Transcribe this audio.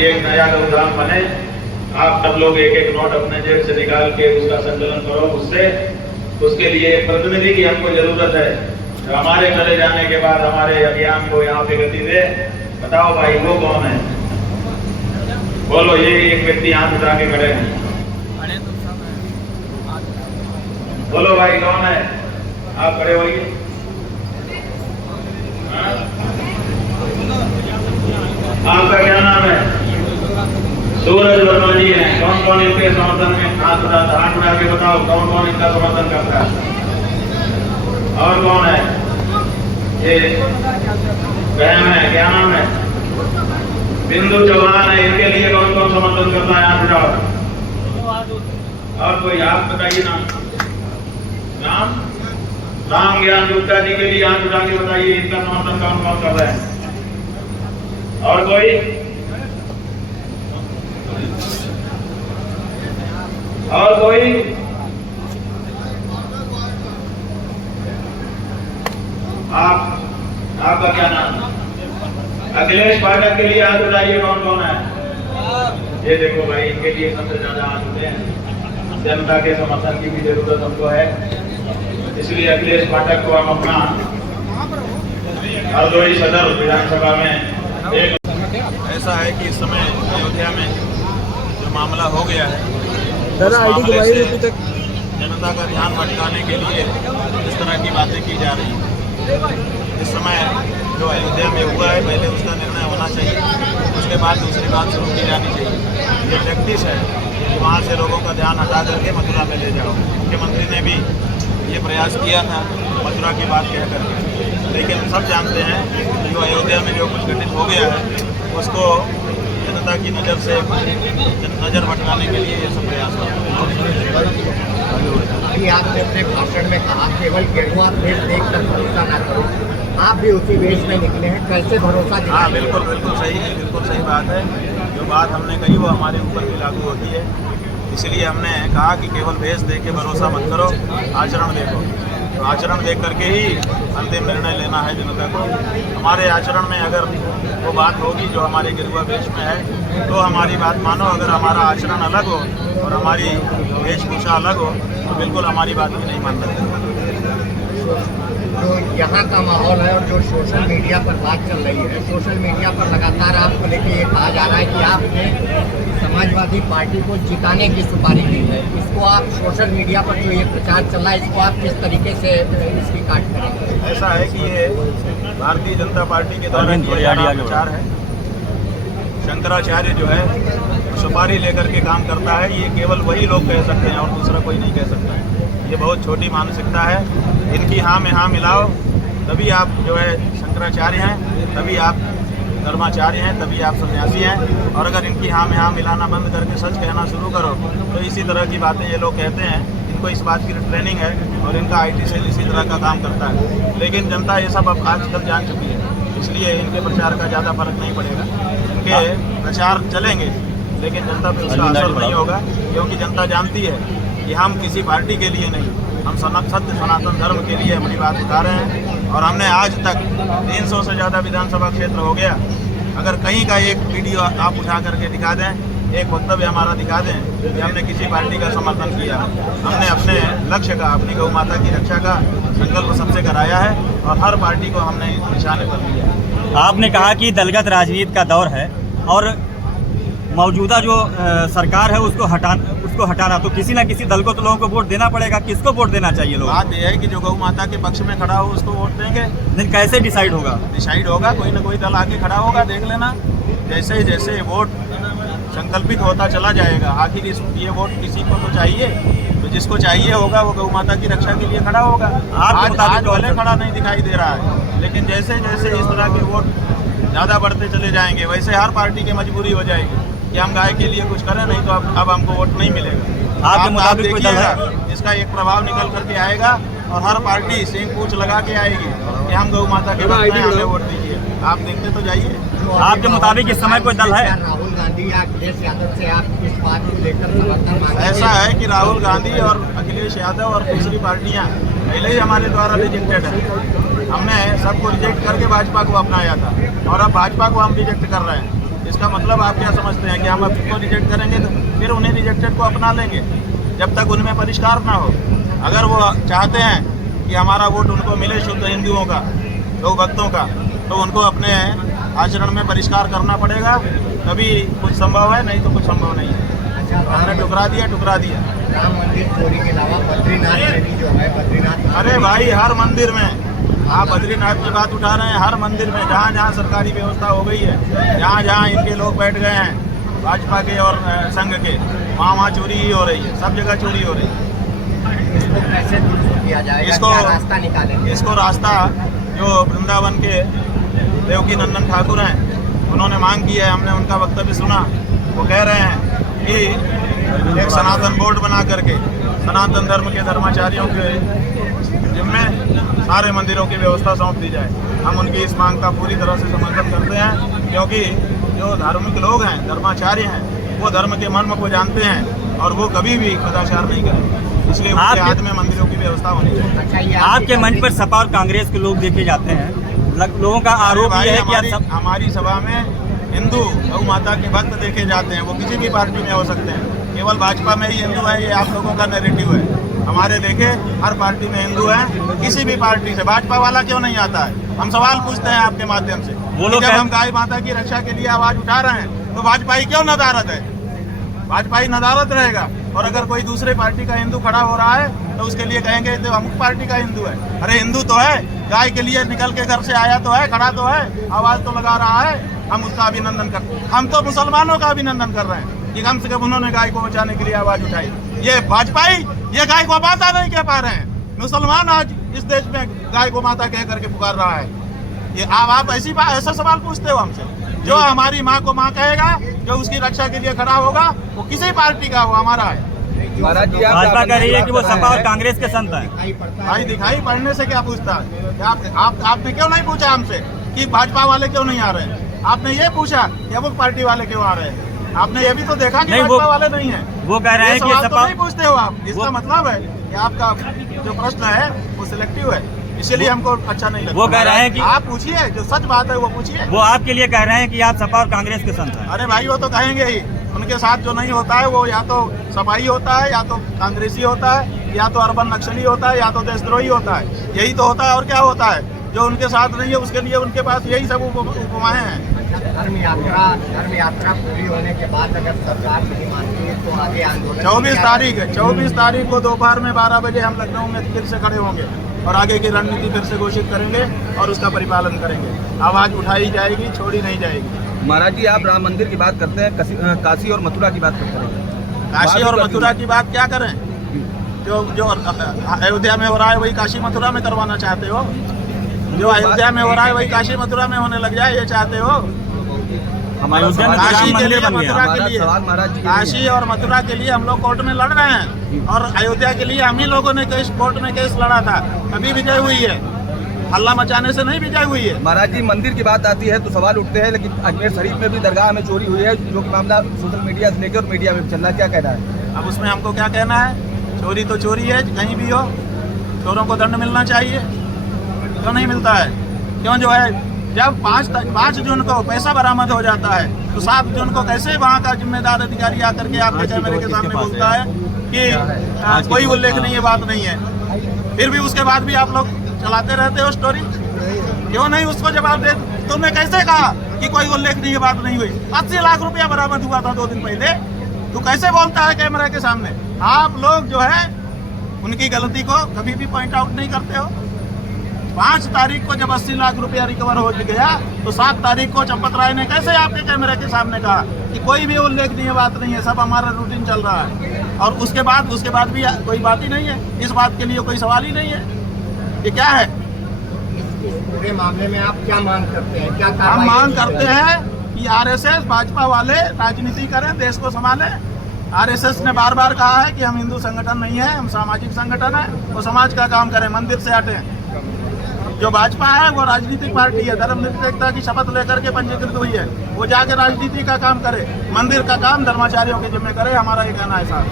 कि एक नया गौधाम बने। आप सब लोग एक एक नोट अपने जेब से निकाल के उसका संकलन करो उससे। उसके लिए प्रतिनिधि की हमको जरूरत है तो हमारे चले जाने के बाद हमारे अभियान को यहाँ पे गति दे। बताओ भाई वो कौन है? बोलो। ये एक व्यक्ति हाथ उठा के खड़े हैं, बोलो भाई कौन है? आप खड़े होइए। आपका क्या नाम है? सूरज वर्मा जी हैं। कौन कौन इनके समर्थन में हाथ उठा के बताओ कौन कौन इनका समर्थन करता है? और कौन है? ये बहन है, क्या नाम है? बिंदु चौहान है। इनके लिए कौन कौन समर्थन करता है? हाथ उठाओ। और कोई आप बताइए नाम? राम ज्ञान गुप्ता जी के लिए हाथ उठा के बताइए इनका समर्थन कौन कौन कर रहे हैं? और कोई? और कोई? आपका क्या नाम? अखिलेश पाठक के लिए हाथ उठाइए कौन कौन है? ये देखो भाई इनके लिए सबसे ज्यादा हाथ उठे हैं। जनता के समर्थन की भी जरूरत हमको है, इसलिए अखिलेश पाठक को हम अपना हरदोई सदर विधानसभा में एक। ऐसा है कि इस समय अयोध्या में जो मामला हो गया है उस मामले से जनता का ध्यान भटकाने के लिए इस तरह की बातें की जा रही हैं। इस समय जो अयोध्या में हुआ है पहले उसका निर्णय होना चाहिए, उसके बाद दूसरी बात शुरू की जानी चाहिए। ये प्रैक्टिस है कि वहाँ से लोगों का ध्यान हटा करके मथुरा में ले जाओ। मुख्यमंत्री ने भी ये प्रयास किया था मथुरा की बात कह करके, लेकिन सब जानते हैं जो अयोध्या में जो कुछ घटित हो गया है उसको जनता की नज़र से नज़र भटकाने के लिए ये सब प्रयास होता है। अभी आपने अपने भाषण में कहा केवल गेरुआ वेश देखकर भरोसा ना करो, आप भी उसी वेश में निकले हैं, कैसे भरोसा? हाँ बिल्कुल सही है, बिल्कुल सही बात है। जो बात हमने कही वो हमारे ऊपर भी लागू होती है। इसलिए हमने कहा कि केवल वेश देख के भरोसा मत करो, आचरण देखो। तो आचरण देख करके ही अंतिम निर्णय लेना है जनता को। हमारे आचरण में अगर वो बात होगी जो हमारे गेरुआ वेश में है तो हमारी बात मानो। अगर हमारा आचरण अलग हो और हमारी वेशभूषा अलग हो तो बिल्कुल हमारी बात भी नहीं मान सकते। जो यहाँ का माहौल है और जो सोशल मीडिया पर बात चल रही है, सोशल मीडिया पर लगातार आपको लेके ये कहा जा रहा है कि आपने समाजवादी पार्टी को जिताने की सुपारी दी है। इसको आप सोशल मीडिया पर जो ये प्रचार चल रहा है इसको आप किस तरीके से इसकी काट करेंगे? ऐसा है कि ये भारतीय जनता पार्टी के द्वारा किया जा रहा प्रचार है। शंकराचार्य जो है सुपारी लेकर के काम करता है, ये केवल वही लोग कह सकते हैं और दूसरा कोई नहीं कह सकता है। ये बहुत छोटी मानसिकता है। इनकी हाँ में हाँ मिलाओ तभी आप जो है शंकराचार्य हैं, तभी आप धर्माचार्य हैं, तभी आप सन्यासी हैं। और अगर इनकी हाँ में हाँ मिलाना बंद करके सच कहना शुरू करो तो इसी तरह की बातें ये लोग कहते हैं। इनको इस बात की ट्रेनिंग है और इनका IT सेल इसी तरह का काम करता है। लेकिन जनता ये सब अब आजकल जान चुकी है, इसलिए इनके प्रचार का ज़्यादा फर्क नहीं पड़ेगा। इनके प्रचार चलेंगे लेकिन जनता पे उसका असर नहीं होगा, क्योंकि जनता जानती है कि हम किसी पार्टी के लिए नहीं, हम सत्य सनातन धर्म के लिए अपनी बात उठा रहे हैं। और हमने आज तक 300 से ज़्यादा विधानसभा क्षेत्र हो गया। अगर कहीं का एक वीडियो आप उठा करके दिखा दें, एक वक्तव्य हमारा दिखा दें कि हमने किसी पार्टी का समर्थन किया, हमने अपने लक्ष्य का, अपनी गौ माता की रक्षा का संकल्प सबसे कराया है और हर पार्टी को हमने निशाने पर लिया। आपने कहा कि दलगत राजनीति का दौर है और मौजूदा जो सरकार है उसको हटाना, तो किसी ना किसी दल को तो लोगों को वोट देना पड़ेगा। किसको वोट देना चाहिए? लोग बात यह है कि जो गौ माता के पक्ष में खड़ा हो उसको वोट देंगे। लेकिन कैसे डिसाइड होगा? कोई ना कोई दल आगे खड़ा होगा, देख लेना। जैसे वोट संकल्पित होता चला जाएगा। आखिर ये वोट किसी को तो चाहिए, तो जिसको चाहिए होगा वो गौ माता की रक्षा के लिए खड़ा होगा। आज भले खड़ा नहीं दिखाई दे रहा है, लेकिन जैसे जैसे इस तरह के वोट ज़्यादा बढ़ते चले जाएंगे वैसे हर पार्टी की मजबूरी हो जाएगी कि हम गाय के लिए कुछ करें, नहीं तो अब हमको वोट नहीं मिलेगा। आपके मुताबिक कोई दल है? इसका एक प्रभाव निकल करके आएगा और हर पार्टी सिंह पूछ लगा के आएगी कि हम गौ माता के भक्त हैं, हमें वोट दीजिए। आप देखते तो जाइए। आपके मुताबिक इस समय कोई दल है? राहुल गांधी या अखिलेश यादव से आप किस बात को लेकर समर्थन मांगे? ऐसा है कि राहुल गांधी और अखिलेश यादव और दूसरी पार्टियां पहले ही हमारे द्वारा रिजेक्टेड है। हमने सबको रिजेक्ट करके भाजपा को अपनाया था और अब भाजपा को हम रिजेक्ट कर रहे हैं। इसका मतलब आप क्या समझते हैं कि हम अब इसको रिजेक्ट करेंगे तो फिर उन्हें रिजेक्टेड को अपना लेंगे जब तक उनमें परिष्कार ना हो। अगर वो चाहते हैं कि हमारा वोट उनको मिले शुद्ध हिंदुओं का, लोक भक्तों का, तो उनको अपने आचरण में परिष्कार करना पड़ेगा, तभी कुछ संभव है, नहीं तो कुछ संभव नहीं है। हमने टुकरा दिया। राम मंदिर चोरी के अलावा बद्रीनाथ में भी जो है बद्रीनाथ, अरे भाई हर मंदिर में, आप बद्रीनाथ की बात उठा रहे हैं, हर मंदिर में जहाँ जहाँ सरकारी व्यवस्था हो गई है, जहाँ जहाँ इनके लोग बैठ गए हैं भाजपा के और संघ के, वहाँ चोरी ही हो रही है, सब जगह चोरी हो रही है। इसको कैसे दूर किया जाएगा, क्या रास्ता निकालेंगे? इसको रास्ता जो वृंदावन के देवकी नंदन ठाकुर हैं, उन्होंने मांग की है, हमने उनका वक्तव्य सुना। वो कह रहे हैं कि एक सनातन बोर्ड बना करके सनातन धर्म के धर्माचार्यों के जिम्मे सारे मंदिरों की व्यवस्था सौंप दी जाए। हम उनकी इस मांग का पूरी तरह से समर्थन करते हैं, क्योंकि जो धार्मिक लोग हैं, धर्माचार्य हैं, वो धर्म के मर्म को जानते हैं और वो कभी भी कदाचार नहीं करेंगे। इसलिए उनके हाथ में मंदिरों की व्यवस्था होनी चाहिए। आपके मंच पर सपा और कांग्रेस के लोग देखे जाते हैं, लोगों का आरोप ये है कि हमारी सभा में हिंदू गौ माता के भक्त देखे जाते हैं। वो किसी भी पार्टी में हो सकते हैं, केवल भाजपा में ही हिंदू है, ये आप लोगों का नैरेटिव है। हमारे देखे हर पार्टी में हिंदू है, किसी भी पार्टी से। भाजपा वाला क्यों नहीं आता है? हम सवाल पूछते हैं आपके माध्यम से। जब हम गाय माता की रक्षा के लिए आवाज उठा रहे हैं तो भाजपाई क्यों नदारद है? भाजपाई नदारद रहेगा। और अगर कोई दूसरे पार्टी का हिंदू खड़ा हो रहा है तो उसके लिए कहेंगे तो अमुक पार्टी का हिंदू है। अरे हिंदू तो है, गाय के लिए निकल के घर से आया तो है, खड़ा तो है, आवाज तो लगा रहा है, हम उसका अभिनंदन करते हैं। हम तो मुसलमानों का अभिनंदन कर रहे हैं कि कम से कम उन्होंने गाय को बचाने के लिए आवाज उठाई। ये भाजपाई ये गाय को माता नहीं कह पा रहे हैं। मुसलमान आज इस देश में गाय को माता कह करके पुकार रहा है। ये आप ऐसा सवाल पूछते हो हमसे? जो हमारी माँ को माँ कहेगा, जो उसकी रक्षा के लिए खड़ा होगा, वो किसी पार्टी का हो, हमारा है। महाराज जी भाजपा कह रही है कि वो सपा और कांग्रेस के संत हैं। भाई दिखाई पड़ने से क्या पूछता है? आपने क्यों नहीं पूछा हमसे कि भाजपा वाले क्यों नहीं आ रहे हैं? आपने ये पूछा कि अमुक पार्टी वाले क्यों आ रहे हैं? आपने ये भी तो देखा कि भाजपा वाले नहीं है। वो कह रहे हैं कि सवाल सपा तो नहीं पूछते हो आप। इसका मतलब है कि आपका जो प्रश्न है वो सिलेक्टिव है, इसीलिए हमको अच्छा नहीं लगता। वो कह रहे हैं कि आप पूछिए, जो सच बात है वो पूछिए। वो आपके लिए कह रहे हैं कि आप सपा और कांग्रेस के संत हैं। अरे भाई वो तो कहेंगे ही, उनके साथ जो नहीं होता है वो या तो सपाई होता है, या तो कांग्रेसी होता है, या तो अर्बन नक्सली होता है, या तो देशद्रोही होता है। यही तो होता है, और क्या होता है? जो उनके साथ नहीं है उसके लिए उनके पास यही सब उपमाएं हैं। धर्म यात्रा पूरी होने के बाद अगर सरकार नहीं मानती है तो आगे आंदोलन 24 तारीख को दोपहर में 12 बजे हम लखनऊ में फिर से खड़े होंगे और आगे की रणनीति फिर से घोषित करेंगे और उसका परिपालन करेंगे। आवाज उठाई जाएगी, छोड़ी नहीं जाएगी। महाराज जी आप राम मंदिर की बात करते हैं, काशी और मथुरा की बात करते हैं। काशी और मथुरा की बात क्या करें? जो अयोध्या में हो रहा है वही काशी मथुरा में करवाना चाहते हो? जो अयोध्या में हो रहा है वही काशी मथुरा में होने लग जाए, ये चाहते हो? काशी के लिए, मथुरा के लिए, काशी और मथुरा के लिए हम लोग कोर्ट में लड़ रहे हैं, और अयोध्या के लिए हम ही लोगों ने कोर्ट में केस लड़ा था। अभी विजय हुई है, हल्ला मचाने से नहीं विजय हुई है। महाराज जी मंदिर की बात आती है तो सवाल उठते हैं, लेकिन अजमेर शरीफ में भी दरगाह में चोरी हुई है, जो कि मामला सोशल मीडिया से लेकर और मीडिया में चल रहा है, क्या कहना है? अब उसमें हमको क्या कहना है? चोरी तो चोरी है, कहीं भी हो, चोरों को दंड मिलना चाहिए। क्यों नहीं मिलता है? क्यों जो है जब 5 जून को पैसा बरामद हो जाता है तो 7 जून को कैसे वहाँ का जिम्मेदार अधिकारी आकर के आपके कैमरे के सामने बोलता है कि कोई उल्लेख नहीं है, बात नहीं है, फिर भी उसके बाद भी आप लोग चलाते रहते हो स्टोरी? क्यों नहीं उसको जवाब दे? तुमने कैसे कहा कि कोई उल्लेख नहीं है, बात नहीं हुई? 80 लाख रुपया बरामद हुआ था 2 दिन पहले। तू कैसे बोलता है कैमरे के सामने? आप लोग जो है उनकी गलती को कभी भी पॉइंट आउट नहीं करते हो। 5 तारीख को जब 80 लाख रुपया रिकवर हो गया तो 7 तारीख को चंपत राय ने कैसे आपके कैमरे के सामने कहा कि कोई भी उल्लेखनीय बात नहीं है, सब हमारा रूटीन चल रहा है, और उसके बाद भी कोई बात ही नहीं है, इस बात के लिए कोई सवाल ही नहीं है। ये क्या है? इस पूरे मामले में आप क्या मांग करते हैं? क्या हम मांग करते हैं कि आरएसएस भाजपा वाले राजनीति करें, देश को संभालें। आरएसएस ने बार बार कहा है कि हम हिंदू संगठन नहीं है, हम सामाजिक संगठन है, वो समाज का काम करें, मंदिर से हटें। जो भाजपा है वो राजनीतिक पार्टी है, धर्मनिरपेक्षता की शपथ लेकर के पंजीकृत हुई है, वो जाके राजनीति का काम करे, मंदिर का काम धर्माचार्यों के जिम्मे करे। हमारा ये कहना है साहब।